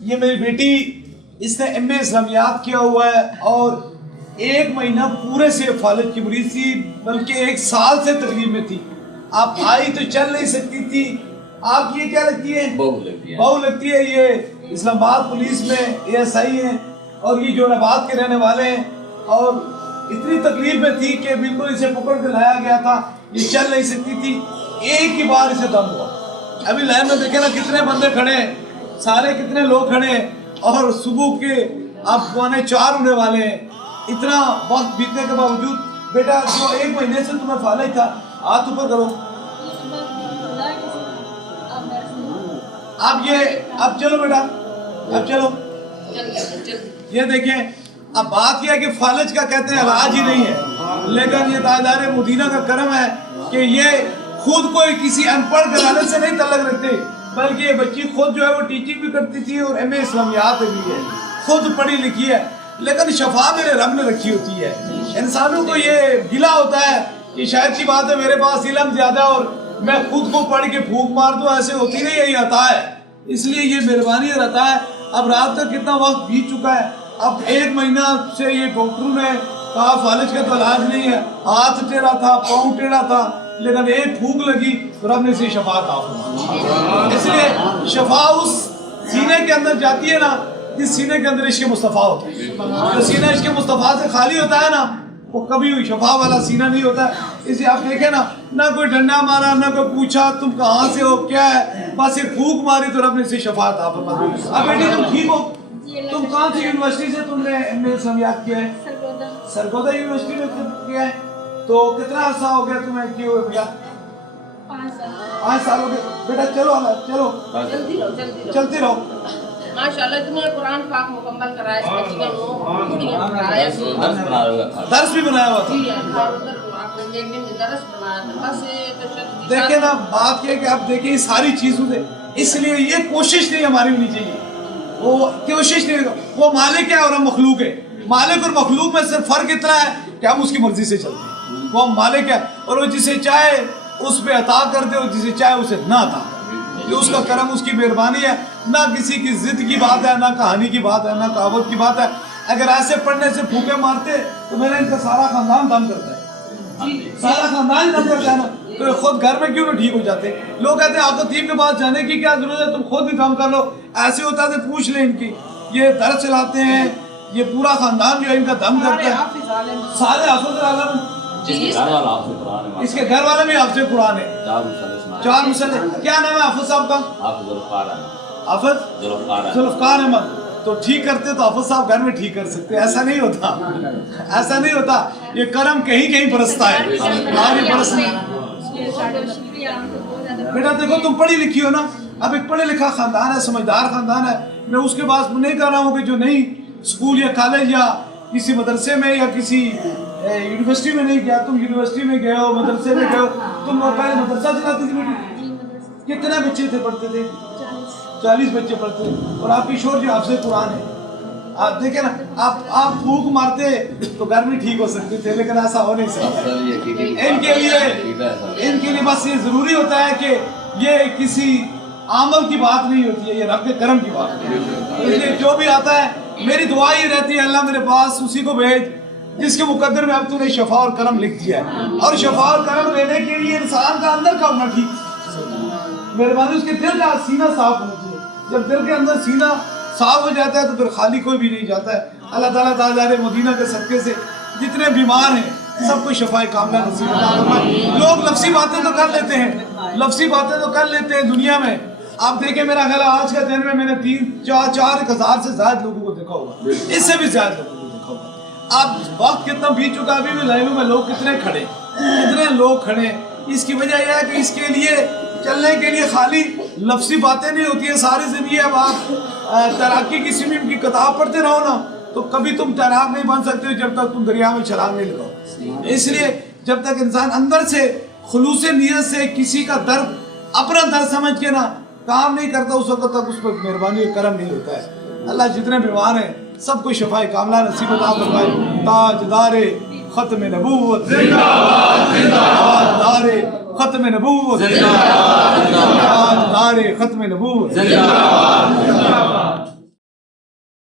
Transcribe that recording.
یہ میری بیٹی اس نے MA اسلامیات کیا ہوا ہے اور 1 مہینہ پورے سے فالج کی مریض تھی، بلکہ 1 سال سے تکلیف میں تھی. آپ آئی تو چل نہیں سکتی تھی. آپ یہ کیا لگتی ہے؟ بہو لگتی ہے. یہ اسلام آباد پولیس میں ASI ہیں اور یہ جون آباد کے رہنے والے ہیں، اور اتنی تکلیف میں تھی کہ بالکل اسے پکڑ کے لایا گیا تھا. یہ چل نہیں سکتی تھی. ایک ہی بار اسے دم ہوا. ابھی لائن میں دیکھیں نا کتنے بندے کھڑے ہیں، سارے کتنے لوگ کھڑے ہیں، اور صبح کے اب 3:15 ہونے والے ہیں. اتنا وقت بیتنے کے باوجود بیٹا جو 1 مہینے سے تمہیں فالج تھا، ہاتھ اوپر کرو. اب چلو بیٹا، اب چلو. یہ دیکھیں، اب بات یہ ہے کہ فالج کا کہتے ہیں علاج ہی نہیں ہے، لیکن یہ تاجدار مدینہ کا کرم ہے کہ یہ خود کوئی کسی ان پڑھ گھرانے سے نہیں تعلق رکھتے، بلکہ یہ بچی خود جو ہے وہ ٹیچنگ بھی کرتی تھی اور MA اسلامیات بھی ہے، خود پڑھی لکھی ہے. لیکن شفا میرے رب نے رکھی ہوتی ہے. انسانوں کو یہ گلا ہوتا ہے کہ شاید کی بات ہے میرے پاس علم زیادہ اور میں خود کو پڑھ کے پھونک مار دوں، ایسے ہوتی نہیں. یہی عطا ہے، اس لیے یہ مہربانی اور عطا ہے. اب رات کا کتنا وقت بیت چکا ہے. اب 1 مہینہ سے یہ ڈاکٹروں نے کہا فالج کا تو علاج نہیں ہے. ہاتھ ٹیڑھا تھا، پاؤں ٹیڑھا تھا، لیکن ایک پھونک لگی تو رب نے اسے شفا عطا فرمائی. اس لیے شفا اس سینے کے اندر جاتی ہے نا جس سینے کے اندر عشق مصطفیٰ ہوتا ہے. جو سینہ عشق مصطفیٰ سے خالی ہوتا ہے نا، وہ کبھی شفا والا سینہ نہیں ہوتا ہے. اسے آپ دیکھیں نا، نہ کوئی ڈنڈا مارا، نہ کوئی پوچھا تم کہاں سے ہو، کیا ہے، بس یہ پھونک ماری تو رب نے اسے شفا عطا فرمائی. اب بیٹی تم ٹھیک ہو؟ تم کون سی یونیورسٹی سے تم نے MA اسلامیات کیا ہے؟ سرگودا یونیورسٹی میں کیا ہے. تو کتنا عرصہ ہو گیا تمہیں کیے ہوئے بیٹا؟ 5 سال ہو گئے. بیٹا چلو چلو چلتی رہو. ماشاءاللہ تم نے قرآن پاک مکمل کرایا، درس بھی بنایا ہوا تھا. دیکھیں نا، بات یہ کہ آپ دیکھیں ساری چیزوں سے، اس لیے یہ کوشش نہیں ہماری ہونی چاہیے. وہ کوشش نہیں، وہ مالک ہے اور ہم مخلوق ہے. مالک اور مخلوق میں صرف فرق اتنا ہے کہ ہم اس کی مرضی سے چلتے ہیں. وہ مالک ہے اور وہ جسے چاہے اس پہ عطا کر دے اور جسے چاہے اسے نہ عطا. یہ اس کا کرم، اس کی مہربانی ہے. نہ کسی کی ضد کی بات ہے، نہ کہانی کی بات ہے، نہ کہاوت کی بات ہے. اگر ایسے پڑھنے سے پھوکے مارتے تو میرا ان کا سارا خاندان دم کرتا ہے. سارا خاندان دم کرتا ہے نا، تو خود گھر میں کیوں نہ ٹھیک ہو جاتے. لوگ کہتے ہیں آپ کو طبیب کے پاس جانے کی کیا ضرورت ہے، تم خود بھی دم کر لو. ایسے ہوتا ہے تو پوچھ لیں ان کی. یہ درس چلاتے ہیں، یہ پورا خاندان جو ہے ان کا دم کرتا ہے. سارے حافظ عالم، اس کے گھر والے بھی حافظ قرآن ہے. 4 مسلح. کیا نام ہے حافظ صاحب کا؟ حافظ ذوالفقار احمد. تو ٹھیک کرتے تو حافظ صاحب گھر میں ٹھیک کر سکتے. ایسا نہیں ہوتا، ایسا نہیں ہوتا. یہ کرم کہیں کہیں برستا ہے. بیٹا دیکھو تم پڑھی لکھی ہو نا، اب ایک پڑھے لکھا خاندان ہے، سمجھدار خاندان ہے. میں اس کے بعد نہیں کہہ رہا ہوں کہ جو نہیں اسکول یا کالج یا کسی مدرسے میں یا کسی یونیورسٹی میں نہیں گیا. تم یونیورسٹی میں گئے ہو، مدرسے میں گئے ہو. تم پہلے مدرسہ چلاتی تھی بیٹی؟ کتنے بچے تھے پڑھتے تھے؟ 40 بچے پڑھتے تھے. اور آپ کی شور جو حافظ قرآن ہے. آپ دیکھیں نا، آپ پھونک مارتے تو گھر میں ٹھیک ہو سکتے تھے، لیکن ایسا ہو نہیں سکتا. ان کے لیے بس یہ ضروری ہوتا ہے کہ یہ کسی عمل کی بات نہیں ہوتی ہے، یہ رب کے کرم کی بات ہے. اس لیے جو بھی آتا ہے میری دعا یہ رہتی ہے اللہ میرے پاس اسی کو بھیج جس کے مقدر میں اب تو نے شفا اور کرم لکھ دیا ہے. اور شفا اور کرم لینے کے لیے انسان کا اندر کا ہونا ٹھیک، مہربانی اس کے دل کا سینہ صاف ہونا چاہیے. جب دل کے اندر سینہ صاف ہو جاتا ہے تو پھر خالی کوئی بھی نہیں جاتا ہے. اللہ تعالیٰ تاجدار مدینہ کے صدقے سے جتنے بیمار ہیں سب کو شفاء کاملہ نصیب عطا فرمائے. لوگ لفظی باتیں تو کر لیتے ہیں، لفظی باتیں تو کر لیتے ہیں دنیا میں. آپ دیکھیں میرا خیال آج کا دن میں نے 3-4 سے زیادہ لوگوں کو دیکھا ہوگا، اس سے بھی زیادہ لوگوں کو دیکھا ہوگا. اب وقت کتنا بیت چکا، ابھی بھی لائنوں میں لوگ کتنے کھڑے، کتنے لوگ کھڑے. اس کی وجہ یہ ہے کہ اس کے لیے چلنے کے لیے خالی لفظی باتیں نہیں ہوتی ہیں ساری زندگی. اب آپ تیراکی کی سوئمنگ کی کتاب پڑھتے رہو نا تو کبھی تم تیراک نہیں بن سکتے جب تک تم دریا میں چھلانگ نہیں لگاؤ. اس لیے جب تک انسان اندر سے خلوص نیت سے کسی کا درد اپنا درد سمجھ کے نا کام نہیں کرتا، اس وقت تک اس پر مہربانی اور کرم نہیں ہوتا ہے. اللہ جتنے بیمار ہیں سب کو شفاء کاملہ نصیب عطا فرمائے. تاجدار ختم نبوت، تاجدار ختم نبوت، تاجدار ختم نبوت.